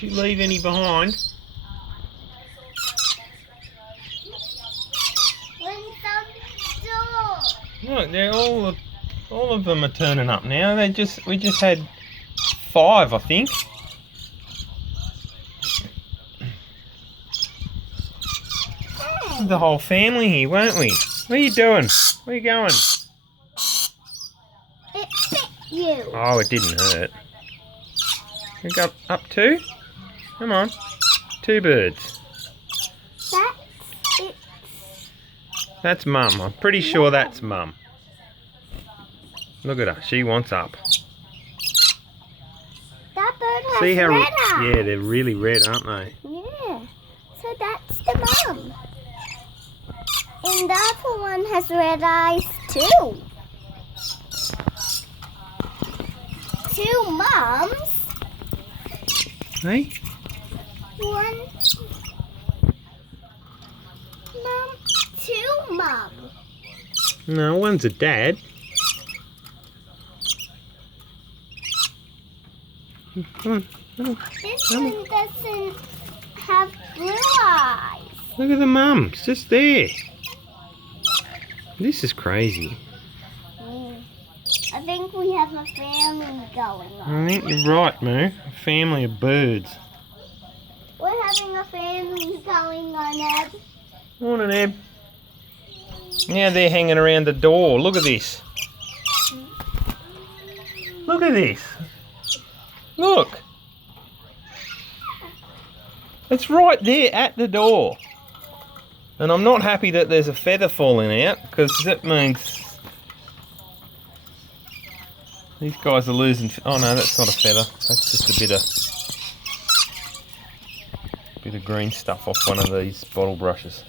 Don't you leave any behind. Look, they're all of them are turning up now. We just had 5, I think. The whole family here, won't we? What are you doing? Where are you going? It bit you. Oh, it didn't hurt. You go up 2? Come on. 2 birds. That's it. That's Mum. I'm pretty sure that's Mum. Look at her. She wants up. That bird has See how red eyes. Yeah, they're really red, aren't they? Yeah. So that's the mum. And the other one has red eyes too. 2 mums. Hey? 1 mum, 2 mum. No, one's a dad. Come on. This one doesn't have blue eyes. Look at the mum. It's just there. This is crazy. I think we have a family going on. I think you're right, Moo. A family of birds. We're having a family going on, Eb. Morning, Eb. Now they're hanging around the door. Look at this. Look at this. Look. It's right there at the door. And I'm not happy that there's a feather falling out, because that means these guys are losing. Oh no, that's not a feather. That's just a bit of green stuff off one of these bottle brushes.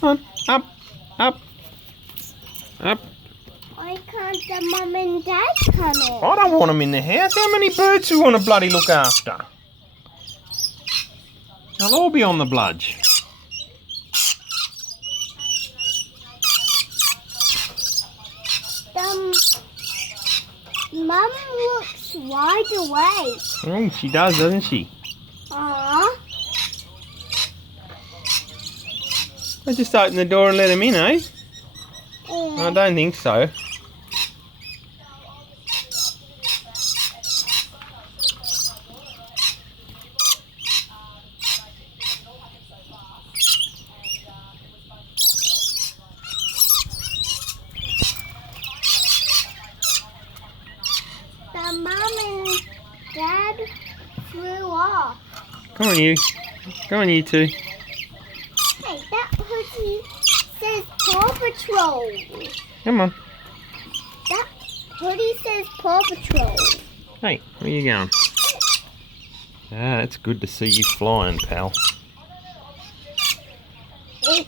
Come on, up, up, up. Why can't the mum and dad come in? I don't want them in the house. How many birds do you want to bloody look after? They'll all be on the bludge. Mum looks wide awake. Oh, she does, doesn't she? Aww. I just open the door and let them in, eh? Yeah. I don't think so. The mum and dad flew off. Come on, you. Come on, you two. Hey, that hoodie says Paw Patrol. Come on. That hoodie says Paw Patrol. Hey, where you going? Ah, it's good to see you flying, pal. It